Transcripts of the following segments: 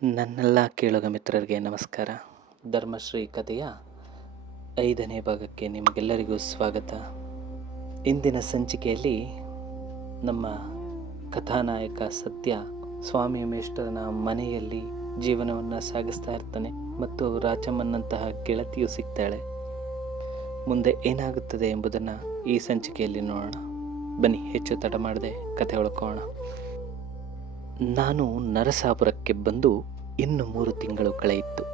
ನನ್ನೆಲ್ಲ ಕೇಳುಗ ಮಿತ್ರರಿಗೆ ನಮಸ್ಕಾರ. ಧರ್ಮಶ್ರೀ ಕಥೆಯ 5ನೇ ಭಾಗಕ್ಕೆ ನಿಮಗೆಲ್ಲರಿಗೂ ಸ್ವಾಗತ. ಇಂದಿನ ಸಂಚಿಕೆಯಲ್ಲಿ ನಮ್ಮ ಕಥಾನಾಯಕ ಸತ್ಯ ಸ್ವಾಮಿ ಮೇಷ್ಟರನ ಮನೆಯಲ್ಲಿ ಜೀವನವನ್ನು ಸಾಗಿಸ್ತಾ ಇರ್ತಾನೆ ಮತ್ತು ರಾಚಮ್ಮನಂತಹ ಗೆಳತಿಯು ಸಿಗ್ತಾಳೆ. ಮುಂದೆ ಏನಾಗುತ್ತದೆ ಎಂಬುದನ್ನು ಈ ಸಂಚಿಕೆಯಲ್ಲಿ ನೋಡೋಣ. ಬನ್ನಿ, ಹೆಚ್ಚು ತಡ ಮಾಡದೆ ಕಥೆ ಒಳ್ಕೋಣ. ನಾನು ನರಸಾಪುರಕ್ಕೆ ಬಂದು ಇನ್ನು 3 ತಿಂಗಳು ಕಳೆಯಿತು.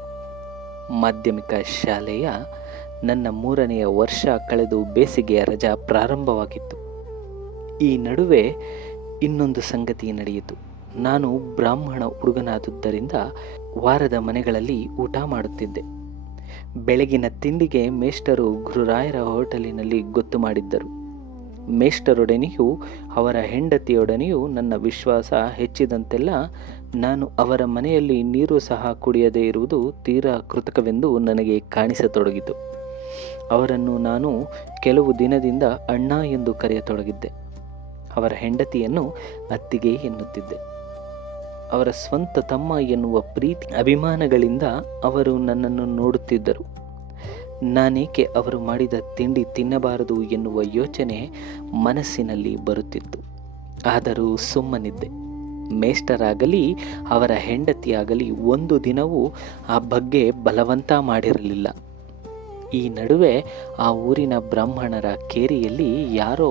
ಮಾಧ್ಯಮಿಕ ಶಾಲೆಯ ನನ್ನ 3ನೆಯ ವರ್ಷ ಕಳೆದು ಬೇಸಿಗೆಯ ರಜಾ ಪ್ರಾರಂಭವಾಗಿತ್ತು. ಈ ನಡುವೆ ಇನ್ನೊಂದು ಸಂಗತಿ ನಡೆಯಿತು. ನಾನು ಬ್ರಾಹ್ಮಣ ಹುಡುಗನಾದುದರಿಂದ ವಾರದ ಮನೆಗಳಲ್ಲಿ ಊಟ ಮಾಡುತ್ತಿದ್ದೆ. ಬೆಳಗಿನ ತಿಂಡಿಗೆ ಮೇಷ್ಟರು ಗುರುರಾಯರ ಹೋಟೆಲಿನಲ್ಲಿ ಗೊತ್ತು ಮಾಡಿದ್ದರು. ಮೇಷ್ಟರೊಡನೆಯೂ ಅವರ ಹೆಂಡತಿಯೊಡನೆಯೂ ನನ್ನ ವಿಶ್ವಾಸ ಹೆಚ್ಚಿದಂತೆಲ್ಲ ನಾನು ಅವರ ಮನೆಯಲ್ಲಿ ನೀರು ಸಹ ಕುಡಿಯದೇ ಇರುವುದು ತೀರಾ ಕೃತಕವೆಂದು ನನಗೆ ಕಾಣಿಸತೊಡಗಿತು. ಅವರನ್ನು ನಾನು ಕೆಲವು ದಿನದಿಂದ ಅಣ್ಣ ಎಂದು ಕರೆಯತೊಡಗಿದ್ದೆ. ಅವರ ಹೆಂಡತಿಯನ್ನು ಅತ್ತಿಗೆ ಎನ್ನುತ್ತಿದ್ದೆ. ಅವರ ಸ್ವಂತ ತಮ್ಮ ಎನ್ನುವ ಪ್ರೀತಿ ಅಭಿಮಾನಗಳಿಂದ ಅವರು ನನ್ನನ್ನು ನೋಡುತ್ತಿದ್ದರು. ನಾನೇಕೆ ಅವರು ಮಾಡಿದ ತಿಂಡಿ ತಿನ್ನಬಾರದು ಎನ್ನುವ ಯೋಚನೆ ಮನಸ್ಸಿನಲ್ಲಿ ಬರುತ್ತಿತ್ತು. ಆದರೂ ಸುಮ್ಮನಿದ್ದೆ. ಮೇಷ್ಟರಾಗಲಿ ಅವರ ಹೆಂಡತಿಯಾಗಲಿ ಒಂದು ದಿನವೂ ಆ ಬಗ್ಗೆ ಬಲವಂತ ಮಾಡಿರಲಿಲ್ಲ. ಈ ನಡುವೆ ಆ ಊರಿನ ಬ್ರಾಹ್ಮಣರ ಕೇರಿಯಲ್ಲಿ ಯಾರೋ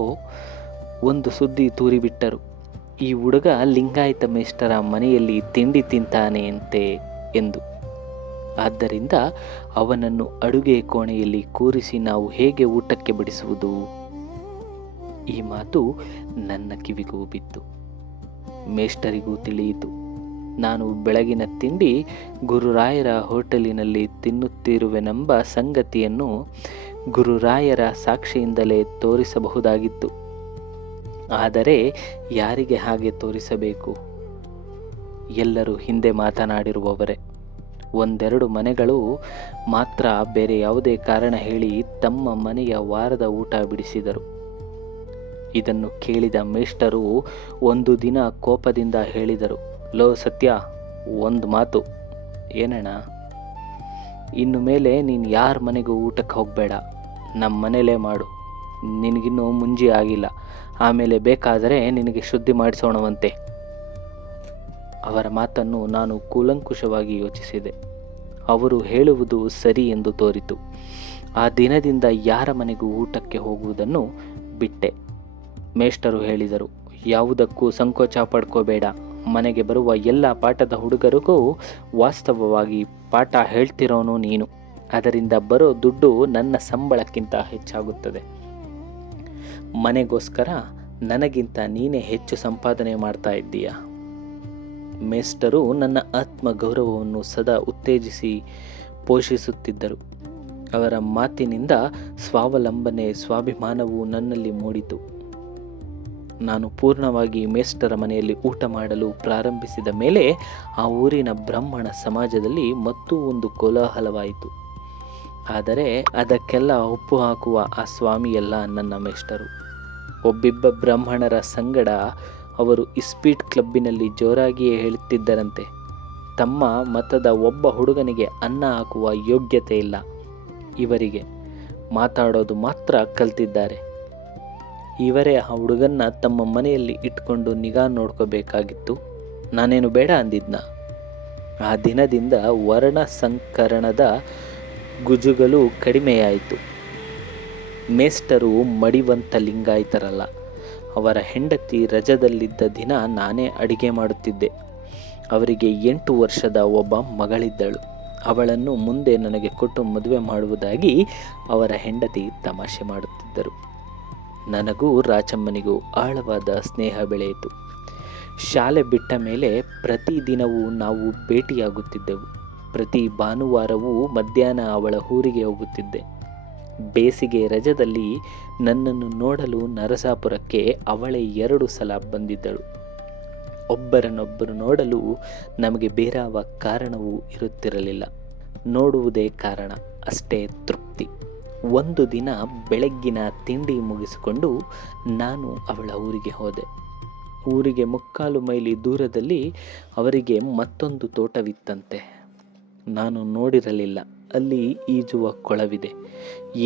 ಒಂದು ಸುದ್ದಿ ತೂರಿಬಿಟ್ಟರು. ಈ ಹುಡುಗ ಲಿಂಗಾಯತ ಮೇಷ್ಟರ ಮನೆಯಲ್ಲಿ ತಿಂಡಿ ತಿಂತಾನೆಯಂತೆ ಎಂದು. ಆದ್ದರಿಂದ ಅವನನ್ನು ಅಡುಗೆ ಕೋಣೆಯಲ್ಲಿ ಕೂರಿಸಿ ನಾವು ಹೇಗೆ ಊಟಕ್ಕೆ ಬಡಿಸುವುದು? ಈ ಮಾತು ನನ್ನ ಕಿವಿಗೂ ಬಿತ್ತು. ಮೇಷ್ಟರಿಗೂ ತಿಳಿಯಿತು. ನಾನು ಬೆಳಗಿನ ತಿಂಡಿ ಗುರುರಾಯರ ಹೋಟೆಲಿನಲ್ಲಿ ತಿನ್ನುತ್ತಿರುವೆನೆಂಬ ಸಂಗತಿಯನ್ನು ಗುರುರಾಯರ ಸಾಕ್ಷಿಯಿಂದಲೇ ತೋರಿಸಬಹುದಾಗಿತ್ತು. ಆದರೆ ಯಾರಿಗೆ ಹಾಗೆ ತೋರಿಸಬೇಕು? ಎಲ್ಲರೂ ಹಿಂದೆ ಮಾತನಾಡಿರುವವರೇ. 1-2 ಮನೆಗಳು ಮಾತ್ರ ಬೇರೆ ಯಾವುದೇ ಕಾರಣ ಹೇಳಿ ತಮ್ಮ ಮನೆಯ ವಾರದ ಊಟ ಬಿಡಿಸಿದರು. ಇದನ್ನು ಕೇಳಿದ ಮೇಷ್ಟರು ಒಂದು ದಿನ ಕೋಪದಿಂದ ಹೇಳಿದರು, ಲೋ ಸತ್ಯ, ಒಂದು ಮಾತು. ಏನಣ್ಣ? ಇನ್ನು ಮೇಲೆ ನೀನು ಯಾರ ಮನೆಗೂ ಊಟಕ್ಕೆ ಹೋಗಬೇಡ, ನಮ್ಮ ಮನೇಲೇ ಮಾಡು. ನಿನಗಿನ್ನೂ ಮುಂಜಿ ಆಗಿಲ್ಲ, ಆಮೇಲೆ ಬೇಕಾದರೆ ನಿನಗೆ ಶುದ್ಧಿ ಮಾಡಿಸೋಣವಂತೆ. ಅವರ ಮಾತನ್ನು ನಾನು ಕೂಲಂಕುಷವಾಗಿ ಯೋಚಿಸಿದೆ. ಅವರು ಹೇಳುವುದು ಸರಿ ಎಂದು ತೋರಿತು. ಆ ದಿನದಿಂದ ಯಾರ ಮನೆಗೂ ಊಟಕ್ಕೆ ಹೋಗುವುದನ್ನು ಬಿಟ್ಟೆ. ಮೇಷ್ಟರು ಹೇಳಿದರು, ಯಾವುದಕ್ಕೂ ಸಂಕೋಚ ಪಡ್ಕೋಬೇಡ. ಮನೆಗೆ ಬರುವ ಎಲ್ಲ ಪಾಠದ ಹುಡುಗರಿಗೂ ವಾಸ್ತವವಾಗಿ ಪಾಠ ಹೇಳ್ತಿರೋನು ನೀನು. ಅದರಿಂದ ಬರೋ ದುಡ್ಡು ನನ್ನ ಸಂಬಳಕ್ಕಿಂತ ಹೆಚ್ಚಾಗುತ್ತದೆ. ಮನೆಗೋಸ್ಕರ ನನಗಿಂತ ನೀನೇ ಹೆಚ್ಚು ಸಂಪಾದನೆ ಮಾಡ್ತಾ ಇದ್ದೀಯ. ಮೇಷ್ಟರು ನನ್ನ ಆತ್ಮಗೌರವವನ್ನು ಸದಾ ಉತ್ತೇಜಿಸಿ ಪೋಷಿಸುತ್ತಿದ್ದರು. ಅವರ ಮಾತಿನಿಂದ ಸ್ವಾವಲಂಬನೆ, ಸ್ವಾಭಿಮಾನವು ನನ್ನಲ್ಲಿ ಮೂಡಿತು. ನಾನು ಪೂರ್ಣವಾಗಿ ಮೇಷ್ಟರ ಮನೆಯಲ್ಲಿ ಊಟ ಮಾಡಲು ಪ್ರಾರಂಭಿಸಿದ ಮೇಲೆ ಆ ಊರಿನ ಬ್ರಾಹ್ಮಣ ಸಮಾಜದಲ್ಲಿ ಮತ್ತೂ ಒಂದು ಕೋಲಾಹಲವಾಯಿತು. ಆದರೆ ಅದಕ್ಕೆಲ್ಲ ಒಪ್ಪು ಹಾಕುವ ಆ ಸ್ವಾಮಿಯಲ್ಲ ನನ್ನ ಮೇಷ್ಟರು. ಒಬ್ಬಿಬ್ಬ ಬ್ರಾಹ್ಮಣರ ಸಂಗಡ ಅವರು ಇಸ್ಪೀಟ್ ಕ್ಲಬ್ಬಿನಲ್ಲಿ ಜೋರಾಗಿಯೇ ಹೇಳುತ್ತಿದ್ದರಂತೆ, ತಮ್ಮ ಮತದ ಒಬ್ಬ ಹುಡುಗನಿಗೆ ಅನ್ನ ಹಾಕುವ ಯೋಗ್ಯತೆ ಇಲ್ಲ ಇವರಿಗೆ, ಮಾತಾಡೋದು ಮಾತ್ರ ಕಲ್ತಿದ್ದಾರೆ. ಇವರೇ ಆ ಹುಡುಗನ್ನ ತಮ್ಮ ಮನೆಯಲ್ಲಿ ಇಟ್ಕೊಂಡು ನಿಗಾ ನೋಡ್ಕೋಬೇಕಾಗಿತ್ತು. ನಾನೇನು ಬೇಡ ಅಂದಿದ್ನ? ಆ ದಿನದಿಂದ ವರ್ಣ ಸಂಕರಣದ ಗುಜುಗಳು ಕಡಿಮೆಯಾಯಿತು. ಮೇಷ್ಟರು ಮಡಿವಂತ ಲಿಂಗಾಯತರಲ್ಲ. ಅವರ ಹೆಂಡತಿ ರಜದಲ್ಲಿದ್ದ ದಿನ ನಾನೇ ಅಡಿಗೆ ಮಾಡುತ್ತಿದ್ದೆ. ಅವರಿಗೆ 8 ವರ್ಷದ ಒಬ್ಬ ಮಗಳಿದ್ದಳು. ಅವಳನ್ನು ಮುಂದೆ ನನಗೆ ಕೊಟ್ಟು ಮದುವೆ ಮಾಡುವುದಾಗಿ ಅವರ ಹೆಂಡತಿ ತಮಾಷೆ ಮಾಡುತ್ತಿದ್ದರು. ನನಗೂ ರಾಚಮ್ಮನಿಗೂ ಆಳವಾದ ಸ್ನೇಹ ಬೆಳೆಯಿತು. ಶಾಲೆ ಬಿಟ್ಟ ಮೇಲೆ ಪ್ರತಿದಿನವೂ ನಾವು ಭೇಟಿಯಾಗುತ್ತಿದ್ದೆವು. ಪ್ರತಿ ಭಾನುವಾರವೂ ಮಧ್ಯಾಹ್ನ ಅವಳ ಊರಿಗೆ ಹೋಗುತ್ತಿದ್ದೆ. ಬೇಸಿಗೆ ರಜದಲ್ಲಿ ನನ್ನನ್ನು ನೋಡಲು ನರಸಾಪುರಕ್ಕೆ ಅವಳೇ 2 ಸಲ ಬಂದಿದ್ದಳು. ಒಬ್ಬರನ್ನೊಬ್ಬರು ನೋಡಲು ನಮಗೆ ಬೇರಾವ ಕಾರಣವೂ ಇರುತ್ತಿರಲಿಲ್ಲ. ನೋಡುವುದೇ ಕಾರಣ, ಅಷ್ಟೇ ತೃಪ್ತಿ. ಒಂದು ದಿನ ಬೆಳಗ್ಗಿನ ತಿಂಡಿ ಮುಗಿಸಿಕೊಂಡು ನಾನು ಅವಳ ಊರಿಗೆ ಹೋದೆ. ಊರಿಗೆ 3/4 ಮೈಲಿ ದೂರದಲ್ಲಿ ಅವರಿಗೆ ಮತ್ತೊಂದು ತೋಟವಿತ್ತಂತೆ. ನಾನು ನೋಡಿರಲಿಲ್ಲ. ಅಲ್ಲಿ ಈಜುವ ಕೊಳವಿದೆ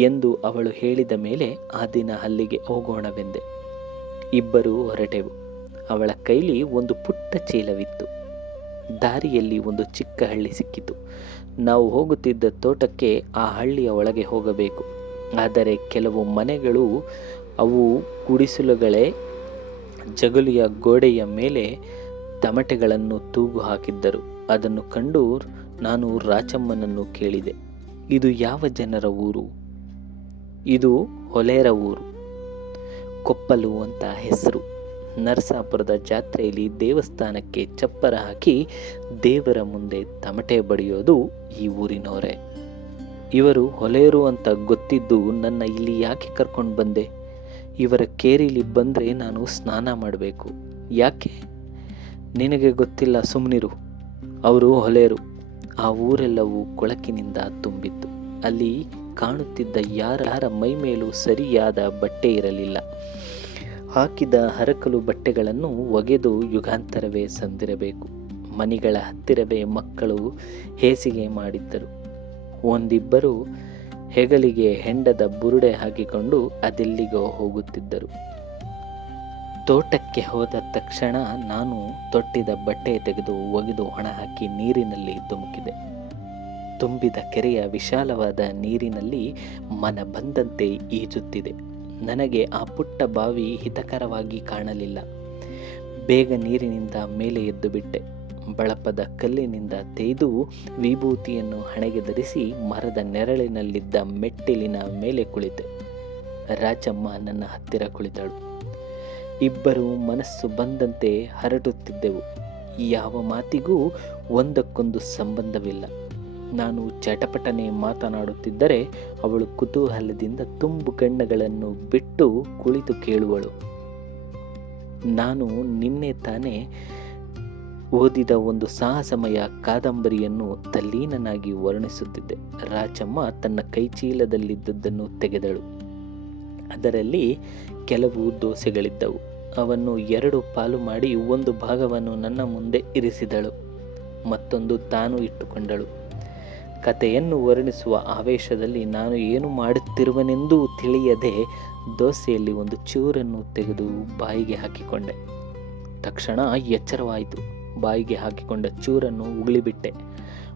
ಎಂದು ಅವಳು ಹೇಳಿದ ಮೇಲೆ ಆ ದಿನ ಅಲ್ಲಿಗೆ ಹೋಗೋಣವೆಂದೆ. ಇಬ್ಬರೂ ಹೊರಟೆವು. ಅವಳ ಕೈಲಿ ಒಂದು ಪುಟ್ಟ ಚೀಲವಿತ್ತು. ದಾರಿಯಲ್ಲಿ ಒಂದು ಚಿಕ್ಕ ಹಳ್ಳಿ ಸಿಕ್ಕಿತು. ನಾವು ಹೋಗುತ್ತಿದ್ದ ತೋಟಕ್ಕೆ ಆ ಹಳ್ಳಿಯ ಒಳಗೆ ಹೋಗಬೇಕು. ಆದರೆ ಕೆಲವು ಮನೆಗಳು, ಅವು ಗುಡಿಸಲುಗಳೇ, ಜಗಲಿಯ ಗೋಡೆಯ ಮೇಲೆ ತಮಟೆಗಳನ್ನು ತೂಗು ಹಾಕಿದ್ದರು. ಅದನ್ನು ಕಂಡು ನಾನು ರಾಚಮ್ಮನನ್ನು ಕೇಳಿದೆ, ಇದು ಯಾವ ಜನರ ಊರು? ಇದು ಹೊಲೇರ ಊರು, ಕೊಪ್ಪಲು ಅಂತ ಹೆಸರು. ನರಸಾಪುರದ ಜಾತ್ರೆಯಲ್ಲಿ ದೇವಸ್ಥಾನಕ್ಕೆ ಚಪ್ಪರ ಹಾಕಿ ದೇವರ ಮುಂದೆ ತಮಟೆ ಬಡಿಯೋದು ಈ ಊರಿನವರೇ. ಇವರು ಹೊಲೇರು ಅಂತ ಗೊತ್ತಿದ್ದು ನನ್ನ ಇಲ್ಲಿ ಯಾಕೆ ಕರ್ಕೊಂಡು ಬಂದೆ? ಇವರ ಕೇರಿಲಿ ಬಂದರೆ ನಾನು ಸ್ನಾನ ಮಾಡಬೇಕು. ಯಾಕೆ? ನಿನಗೆ ಗೊತ್ತಿಲ್ಲ, ಸುಮ್ಮನಿರು. ಅವರು ಹೊಲೇರು. ಆ ಊರೆಲ್ಲವೂ ಕೊಳಕಿನಿಂದ ತುಂಬಿತ್ತು. ಅಲ್ಲಿ ಕಾಣುತ್ತಿದ್ದ ಯಾರ ಮೈ ಮೇಲೂ ಸರಿಯಾದ ಬಟ್ಟೆ ಇರಲಿಲ್ಲ. ಹಾಕಿದ ಹರಕಲು ಬಟ್ಟೆಗಳನ್ನು ಒಗೆದು ಯುಗಾಂತರವೇ ಸಂದಿರಬೇಕು. ಮನೆಗಳ ಹತ್ತಿರವೇ ಮಕ್ಕಳು ಹೇಸಿಗೆ ಮಾಡಿದ್ದರು. ಒಂದಿಬ್ಬರು ಹೆಗಲಿಗೆ ಹೆಂಡದ ಬುರುಡೆ ಹಾಕಿಕೊಂಡು ಅದೆಲ್ಲಿಗೋ ಹೋಗುತ್ತಿದ್ದರು. ತೋಟಕ್ಕೆ ಹೋದ ತಕ್ಷಣ ನಾನು ತೊಟ್ಟಿದ ಬಟ್ಟೆ ತೆಗೆದು ಒಗೆದು ಒಣ ಹಾಕಿ ನೀರಿನಲ್ಲಿ ಧುಮುಕಿದೆ. ತುಂಬಿದ ಕೆರೆಯ ವಿಶಾಲವಾದ ನೀರಿನಲ್ಲಿ ಮನ ಬಂದಂತೆ ಈಜುತ್ತಿದೆ. ನನಗೆ ಆ ಪುಟ್ಟ ಬಾವಿ ಹಿತಕರವಾಗಿ ಕಾಣಲಿಲ್ಲ. ಬೇಗ ನೀರಿನಿಂದ ಮೇಲೆ ಎದ್ದು ಬಿಟ್ಟೆ. ಬಳಪದ ಕಲ್ಲಿನಿಂದ ತೆಗೆದು ವಿಭೂತಿಯನ್ನು ಹಣೆಗೆ ಧರಿಸಿ ಮರದ ನೆರಳಿನಲ್ಲಿದ್ದ ಮೆಟ್ಟಿಲಿನ ಮೇಲೆ ಕುಳಿತೆ. ರಾಜಮ್ಮ ನನ್ನ ಹತ್ತಿರ ಕುಳಿತಳು. ಇಬ್ಬರು ಮನಸ್ಸು ಬಂದಂತೆ ಹರಟುತ್ತಿದ್ದೆವು. ಯಾವ ಮಾತಿಗೂ ಒಂದಕ್ಕೊಂದು ಸಂಬಂಧವಿಲ್ಲ. ನಾನು ಚಟಪಟನೆ ಮಾತನಾಡುತ್ತಿದ್ದರೆ ಅವಳು ಕುತೂಹಲದಿಂದ ತುಂಬು ಕಣ್ಣುಗಳನ್ನು ಬಿಟ್ಟು ಕುಳಿತು ಕೇಳುವಳು. ನಾನು ನಿನ್ನೆ ತಾನೇ ಓದಿದ ಒಂದು ಸಾಹಸಮಯ ಕಾದಂಬರಿಯನ್ನು ತಲ್ಲೀನನಾಗಿ ವರ್ಣಿಸುತ್ತಿದ್ದೆ. ರಾಜಮ್ಮ ತನ್ನ ಕೈಚೀಲದಲ್ಲಿದ್ದದ್ದನ್ನು ತೆಗೆದಳು. ಅದರಲ್ಲಿ ಕೆಲವು ದೋಸೆಗಳಿದ್ದವು. ಅವನ್ನು 2 ಪಾಲು ಮಾಡಿ ಒಂದು ಭಾಗವನ್ನು ನನ್ನ ಮುಂದೆ ಇರಿಸಿದಳು, ಮತ್ತೊಂದು ತಾನು ಇಟ್ಟುಕೊಂಡಳು. ಕಥೆಯನ್ನು ವರ್ಣಿಸುವ ಆವೇಶದಲ್ಲಿ ನಾನು ಏನು ಮಾಡುತ್ತಿರುವನೆಂದೂ ತಿಳಿಯದೆ ದೋಸೆಯಲ್ಲಿ ಒಂದು ಚೂರನ್ನು ತೆಗೆದು ಬಾಯಿಗೆ ಹಾಕಿಕೊಂಡೆ. ತಕ್ಷಣ ಎಚ್ಚರವಾಯಿತು. ಬಾಯಿಗೆ ಹಾಕಿಕೊಂಡ ಚೂರನ್ನು ಉಗುಳಿಬಿಟ್ಟೆ.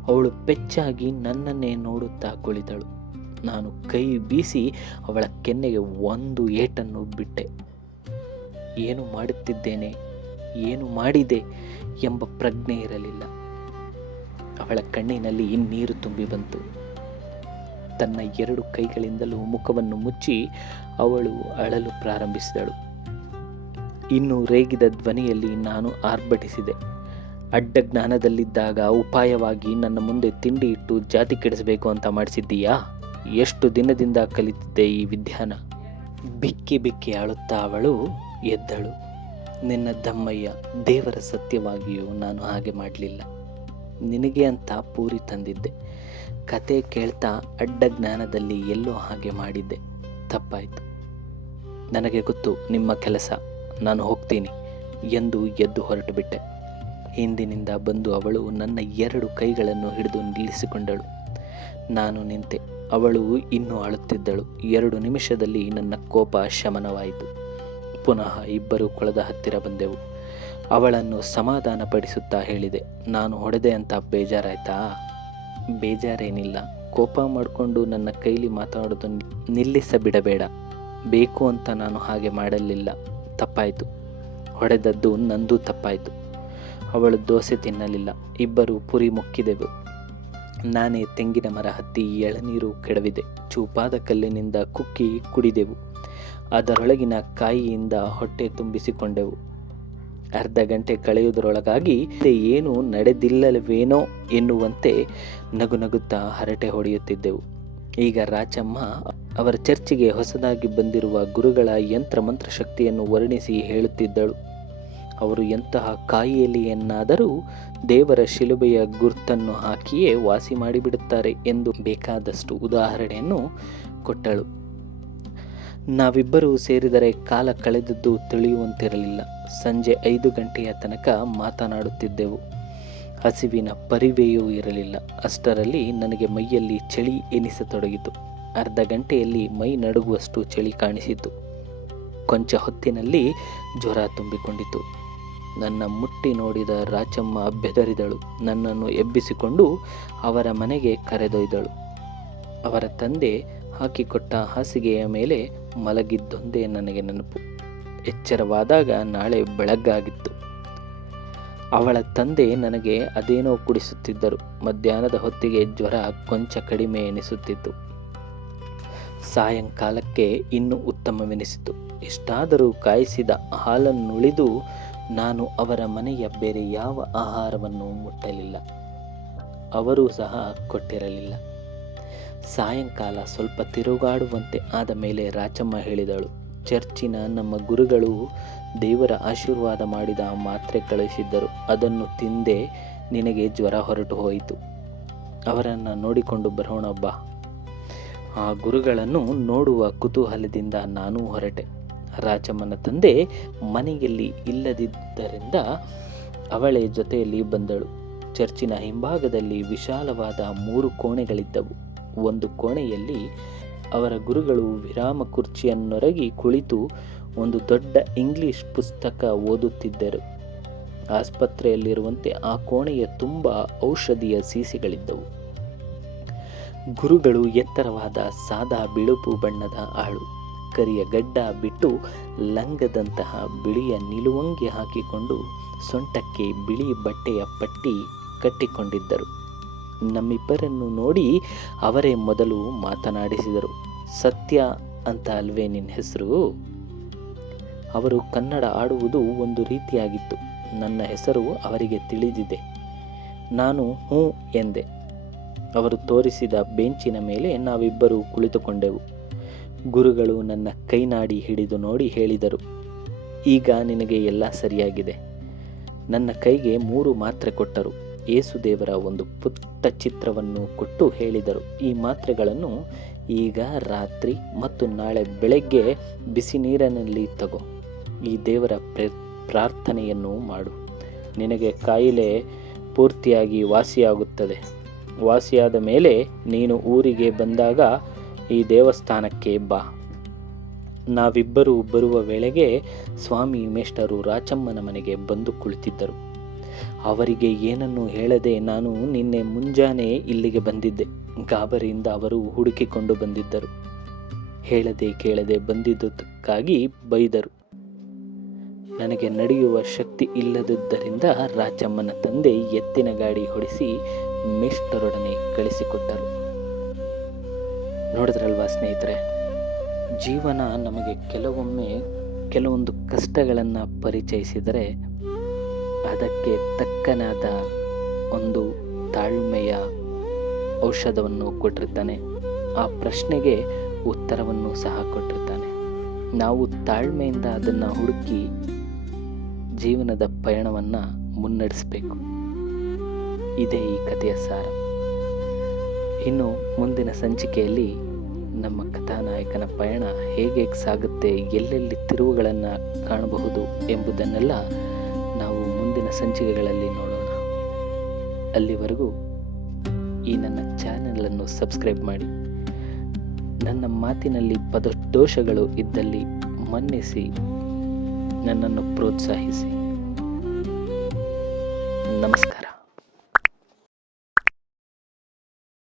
ಅವಳು ಪೆಚ್ಚಾಗಿ ನನ್ನನ್ನೇ ನೋಡುತ್ತಾ ಕುಳಿತಳು. ನಾನು ಕೈ ಬೀಸಿ ಅವಳ ಕೆನ್ನೆಗೆ ಒಂದು ಏಟನ್ನು ಬಿಟ್ಟೆ. ಏನು ಮಾಡುತ್ತಿದ್ದೇನೆ, ಏನು ಮಾಡಿದೆ ಎಂಬ ಪ್ರಜ್ಞೆ ಇರಲಿಲ್ಲ. ಅವಳ ಕಣ್ಣಿನಲ್ಲಿ ನೀರು ತುಂಬಿ ಬಂತು. ತನ್ನ 2 ಕೈಗಳಿಂದಲೂ ಮುಖವನ್ನು ಮುಚ್ಚಿ ಅವಳು ಅಳಲು ಪ್ರಾರಂಭಿಸಿದಳು. ಇನ್ನು ರೇಗಿದ ಧ್ವನಿಯಲ್ಲಿ ನಾನು ಆರ್ಭಟಿಸಿದೆ, ಅಡ್ಡಜ್ಞಾನದಲ್ಲಿದ್ದಾಗ ಉಪಾಯವಾಗಿ ನನ್ನ ಮುಂದೆ ತಿಂಡಿ ಇಟ್ಟು ಜಾತಿ ಕೆಡಿಸಬೇಕು ಅಂತ ಮಾಡಿಸಿದ್ದೀಯಾ? ಎಷ್ಟು ದಿನದಿಂದ ಕಲಿತಿದ್ದೆ ಈ ವಿದ್ಯಾನ? ಬಿಕ್ಕಿ ಬಿಕ್ಕಿ ಅಳುತ್ತಾ ಅವಳು ಎದ್ದಳು. ನಿನ್ನ ದಮ್ಮಯ್ಯ, ದೇವರ ಸತ್ಯವಾಗಿಯೂ ನಾನು ಹಾಗೆ ಮಾಡಲಿಲ್ಲ. ನಿನಗೆ ಅಂತ ಪೂರಿ ತಂದಿದ್ದೆ. ಕತೆ ಕೇಳ್ತಾ ಅಡ್ಡಜ್ಞಾನದಲ್ಲಿ ಎಲ್ಲೋ ಹಾಗೆ ಮಾಡಿದ್ದೆ. ತಪ್ಪಾಯಿತು. ನನಗೆ ಗೊತ್ತು ನಿಮ್ಮ ಕೆಲಸ. ನಾನು ಹೋಗ್ತೀನಿ ಎಂದು ಎದ್ದು ಹೊರಟು ಬಿಟ್ಟೆ. ಹಿಂದಿನಿಂದ ಬಂದು ಅವಳು ನನ್ನ 2 ಕೈಗಳನ್ನು ಹಿಡಿದು ನಿಲ್ಲಿಸಿಕೊಂಡಳು. ನಾನು ನಿಂತೆ. ಅವಳು ಇನ್ನೂ ಅಳುತ್ತಿದ್ದಳು. 2 ನಿಮಿಷದಲ್ಲಿ ನನ್ನ ಕೋಪ ಶಮನವಾಯಿತು. ಪುನಃ ಇಬ್ಬರು ಕೊಳದ ಹತ್ತಿರ ಬಂದೆವು. ಅವಳನ್ನು ಸಮಾಧಾನಪಡಿಸುತ್ತಾ ಹೇಳಿದೆ, ನಾನು ಹೊಡೆದೆ ಅಂತ ಬೇಜಾರಾಯ್ತಾ? ಬೇಜಾರೇನಿಲ್ಲ. ಕೋಪ ಮಾಡಿಕೊಂಡು ನನ್ನ ಕೈಲಿ ಮಾತಾಡೋದು ನಿಲ್ಲಿಸಬಿಡಬೇಡ. ಬೇಕು ಅಂತ ನಾನು ಹಾಗೆ ಮಾಡಲಿಲ್ಲ. ತಪ್ಪಾಯಿತು. ಹೊಡೆದದ್ದು ನಂದು ತಪ್ಪಾಯಿತು. ಅವಳು ದೋಸೆ ತಿನ್ನಲಿಲ್ಲ. ಇಬ್ಬರು ಪುರಿ ಮುಕ್ಕಿದೆವು. ನಾನೇ ತೆಂಗಿನ ಮರ ಹತ್ತಿ ಎಳನೀರು ಕೆಡವಿದೆ. ಚೂಪಾದ ಕಲ್ಲಿನಿಂದ ಕುಕ್ಕಿ ಕುಡಿದೆವು. ಅದರೊಳಗಿನ ಕಾಯಿಯಿಂದ ಹೊಟ್ಟೆ ತುಂಬಿಸಿಕೊಂಡೆವು. ಅರ್ಧ ಗಂಟೆ ಕಳೆಯುವುದರೊಳಗಾಗಿ ಏನು ನಡೆದಿಲ್ಲವೇನೋ ಎನ್ನುವಂತೆ ನಗುನಗುತ್ತಾ ಹರಟೆ ಹೊಡೆಯುತ್ತಿದ್ದೆವು. ಈಗ ರಾಚಮ್ಮ ಅವರ ಚರ್ಚಿಗೆ ಹೊಸದಾಗಿ ಬಂದಿರುವ ಗುರುಗಳ ಯಂತ್ರ ಮಂತ್ರ ಶಕ್ತಿಯನ್ನು ವರ್ಣಿಸಿ ಹೇಳುತ್ತಿದ್ದಳು. ಅವರು ಎಂತಹ ಕಾಯಿಲೆಯನ್ನಾದರೂ ದೇವರ ಶಿಲುಬೆಯ ಗುರ್ತನ್ನು ಹಾಕಿಯೇ ವಾಸಿ ಮಾಡಿಬಿಡುತ್ತಾರೆ ಎಂದು ಬೇಕಾದಷ್ಟು ಉದಾಹರಣೆಯನ್ನು ಕೊಟ್ಟಳು. ನಾವಿಬ್ಬರೂ ಸೇರಿದರೆ ಕಾಲ ಕಳೆದದ್ದು ತಿಳಿಯುವಂತಿರಲಿಲ್ಲ. ಸಂಜೆ 5 ಗಂಟೆಯ ತನಕ ಮಾತನಾಡುತ್ತಿದ್ದೆವು. ಹಸಿವಿನ ಪರಿವೆಯೂ ಇರಲಿಲ್ಲ. ಅಷ್ಟರಲ್ಲಿ ನನಗೆ ಮೈಯಲ್ಲಿ ಚಳಿ ಎನಿಸತೊಡಗಿತು. ಅರ್ಧ ಗಂಟೆಯಲ್ಲಿ ಮೈ ನಡುಗುವಷ್ಟು ಚಳಿ ಕಾಣಿಸಿತು. ಕೊಂಚ ಹೊತ್ತಿನಲ್ಲಿ ಜ್ವರ ತುಂಬಿಕೊಂಡಿತು. ನನ್ನ ಮುಟ್ಟಿ ನೋಡಿದ ರಾಚಮ್ಮ ಬೆದರಿದಳು. ನನ್ನನ್ನು ಎಬ್ಬಿಸಿಕೊಂಡು ಅವರ ಮನೆಗೆ ಕರೆದೊಯ್ದಳು. ಅವರ ತಂದೆ ಹಾಕಿಕೊಟ್ಟ ಹಾಸಿಗೆಯ ಮೇಲೆ ಮಲಗಿದ್ದೊಂದೇ ನನಗೆ ನೆನಪು. ಎಚ್ಚರವಾದಾಗ ನಾಳೆ ಬೆಳಗ್ಗಾಗಿತ್ತು. ಅವಳ ತಂದೆ ನನಗೆ ಅದೇನೋ ಕುಡಿಸುತ್ತಿದ್ದರು. ಮಧ್ಯಾಹ್ನದ ಹೊತ್ತಿಗೆ ಜ್ವರ ಕೊಂಚ ಕಡಿಮೆ ಎನಿಸುತ್ತಿತ್ತು. ಸಾಯಂಕಾಲಕ್ಕೆ ಇನ್ನೂ ಉತ್ತಮವೆನಿಸಿತು. ಇಷ್ಟಾದರೂ ಕಾಯಿಸಿದ ಹಾಲನ್ನುಳಿದು ನಾನು ಅವರ ಮನೆಯ ಬೇರೆ ಯಾವ ಆಹಾರವನ್ನು ಮುಟ್ಟಲಿಲ್ಲ. ಅವರೂ ಸಹ ಕೊಟ್ಟಿರಲಿಲ್ಲ. ಸಾಯಂಕಾಲ ಸ್ವಲ್ಪ ತಿರುಗಾಡುವಂತೆ ಆದ ಮೇಲೆ ರಾಚಮ್ಮ ಹೇಳಿದಳು, ಚರ್ಚಿನ ನಮ್ಮ ಗುರುಗಳು ದೇವರ ಆಶೀರ್ವಾದ ಮಾಡಿದ ಮಾತ್ರೆ ಕಳುಹಿಸಿದ್ದರು. ಅದನ್ನು ತಿಂದೆ ನಿನಗೆ ಜ್ವರ ಹೊರಟು ಹೋಯಿತು. ಅವರನ್ನು ನೋಡಿಕೊಂಡು ಬರೋಣ ಬಾ. ಆ ಗುರುಗಳನ್ನು ನೋಡುವ ಕುತೂಹಲದಿಂದ ನಾನೂ ಹೊರಟೆ. ರಾಚಮ್ಮನ ತಂದೆ ಮನೆಯಲ್ಲಿ ಇಲ್ಲದಿದ್ದರಿಂದ ಅವಳೇ ಜೊತೆಯಲ್ಲಿ ಬಂದಳು. ಚರ್ಚಿನ ಹಿಂಭಾಗದಲ್ಲಿ ವಿಶಾಲವಾದ 3 ಕೋಣೆಗಳಿದ್ದವು. ಒಂದು ಕೋಣೆಯಲ್ಲಿ ಅವರ ಗುರುಗಳು ವಿರಾಮ ಕುರ್ಚಿಯನ್ನೊರಗಿ ಕುಳಿತು ಒಂದು ದೊಡ್ಡ ಇಂಗ್ಲಿಷ್ ಪುಸ್ತಕ ಓದುತ್ತಿದ್ದರು. ಆಸ್ಪತ್ರೆಯಲ್ಲಿರುವಂತೆ ಆ ಕೋಣೆಯ ತುಂಬ ಔಷಧಿಯ ಸೀಸೆಗಳಿದ್ದವು. ಗುರುಗಳು ಎತ್ತರವಾದ ಸಾದಾ ಬಿಳುಪು ಬಣ್ಣದ ಆಳು, ಕರಿಯ ಗಡ್ಡ ಬಿಟ್ಟು ಲಂಗದಂತಹ ಬಿಳಿಯ ನಿಲುವಂಗಿ ಹಾಕಿಕೊಂಡು ಸೊಂಟಕ್ಕೆ ಬಿಳಿ ಬಟ್ಟೆಯ ಪಟ್ಟಿ ಕಟ್ಟಿಕೊಂಡಿದ್ದರು. ನಮ್ಮಿಬ್ಬರನ್ನು ನೋಡಿ ಅವರೇ ಮೊದಲು ಮಾತನಾಡಿಸಿದರು. ಸತ್ಯ ಅಂತ ಅಲ್ವೇ ನಿನ್ನ ಹೆಸರು? ಅವರು ಕನ್ನಡ ಆಡುವುದು ಒಂದು ರೀತಿಯಾಗಿತ್ತು. ನನ್ನ ಹೆಸರು ಅವರಿಗೆ ತಿಳಿದಿದೆ. ನಾನು ಹ್ಞೂ ಎಂದೆ. ಅವರು ತೋರಿಸಿದ ಬೆಂಚಿನ ಮೇಲೆ ನಾವಿಬ್ಬರೂ ಕುಳಿತುಕೊಂಡೆವು. ಗುರುಗಳು ನನ್ನ ಕೈನಾಡಿ ಹಿಡಿದು ನೋಡಿ ಹೇಳಿದರು, ಈಗ ನಿನಗೆ ಎಲ್ಲ ಸರಿಯಾಗಿದೆ. ನನ್ನ ಕೈಗೆ 3 ಮಾತ್ರೆ ಕೊಟ್ಟರು. ಯೇಸುದೇವರ ಒಂದು ಪುಟ್ಟ ಚಿತ್ರವನ್ನು ಕೊಟ್ಟು ಹೇಳಿದರು, ಈ ಮಾತ್ರೆಗಳನ್ನು ಈಗ ರಾತ್ರಿ ಮತ್ತು ನಾಳೆ ಬೆಳಗ್ಗೆ ಬಿಸಿ ನೀರಿನಲ್ಲಿ ತಗೋ. ಈ ದೇವರ ಪ್ರಾರ್ಥನೆಯನ್ನು ಮಾಡು. ನಿನಗೆ ಕಾಯಿಲೆ ಪೂರ್ತಿಯಾಗಿ ವಾಸಿಯಾಗುತ್ತದೆ. ವಾಸಿಯಾದ ಮೇಲೆ ನೀನು ಊರಿಗೆ ಬಂದಾಗ ಈ ದೇವಸ್ಥಾನಕ್ಕೆ ಬಾ. ನಾವಿಬ್ಬರೂ ಬರುವ ವೇಳೆಗೆ ಸ್ವಾಮಿ ಮೇಷ್ಟರು ರಾಚಮ್ಮನ ಮನೆಗೆ ಬಂದು ಕುಳಿತಿದ್ದರು. ಅವರಿಗೆ ಏನನ್ನೂ ಹೇಳದೆ ನಾನು ನಿನ್ನೆ ಮುಂಜಾನೆ ಇಲ್ಲಿಗೆ ಬಂದಿದ್ದೆ. ಗಾಬರಿಯಿಂದ ಅವರು ಹುಡುಕಿಕೊಂಡು ಬಂದಿದ್ದರು. ಹೇಳದೆ ಕೇಳದೆ ಬಂದಿದ್ದಕ್ಕಾಗಿ ಬೈದರು. ನನಗೆ ನಡೆಯುವ ಶಕ್ತಿ ಇಲ್ಲದಿದ್ದರಿಂದ ರಾಚಮ್ಮನ ತಂದೆ ಎತ್ತಿನ ಗಾಡಿ ಹೊಡಿಸಿ ಮೇಷ್ಟರೊಡನೆ ಕಳಿಸಿಕೊಟ್ಟರು. ನೋಡಿದ್ರಲ್ವಾ ಸ್ನೇಹಿತರೆ, ಜೀವನ ನಮಗೆ ಕೆಲವೊಂದು ಕಷ್ಟಗಳನ್ನು ಪರಿಚಯಿಸಿದರೆ ಅದಕ್ಕೆ ತಕ್ಕನಾದ ಒಂದು ತಾಳ್ಮೆಯ ಔಷಧವನ್ನು ಕೊಟ್ಟಿರ್ತಾನೆ. ಆ ಪ್ರಶ್ನೆಗೆ ಉತ್ತರವನ್ನು ಸಹ ಕೊಟ್ಟಿರ್ತಾನೆ. ನಾವು ತಾಳ್ಮೆಯಿಂದ ಅದನ್ನು ಹುಡುಕಿ ಜೀವನದ ಪಯಣವನ್ನು ಮುನ್ನಡೆಸಬೇಕು. ಇದೇ ಈ ಕಥೆಯ ಸಾರ. ಇನ್ನು ಮುಂದಿನ ಸಂಚಿಕೆಯಲ್ಲಿ ನಮ್ಮ ಕಥಾನಾಯಕನ ಪಯಣ ಹೇಗೆ ಸಾಗುತ್ತೆ, ಎಲ್ಲೆಲ್ಲಿ ತಿರುವುಗಳನ್ನು ಕಾಣಬಹುದು ಎಂಬುದನ್ನೆಲ್ಲ ನಾವು ಮುಂದಿನ ಸಂಚಿಕೆಗಳಲ್ಲಿ ನೋಡೋಣ. ಅಲ್ಲಿವರೆಗೂ ಈ ನನ್ನ ಚಾನೆಲನ್ನು ಸಬ್ಸ್ಕ್ರೈಬ್ ಮಾಡಿ. ನನ್ನ ಮಾತಿನಲ್ಲಿ ಪದದೋಷಗಳು ಇದ್ದಲ್ಲಿ ಮನ್ನಿಸಿ ನನ್ನನ್ನು ಪ್ರೋತ್ಸಾಹಿಸಿ. ನಮಸ್ಕಾರ.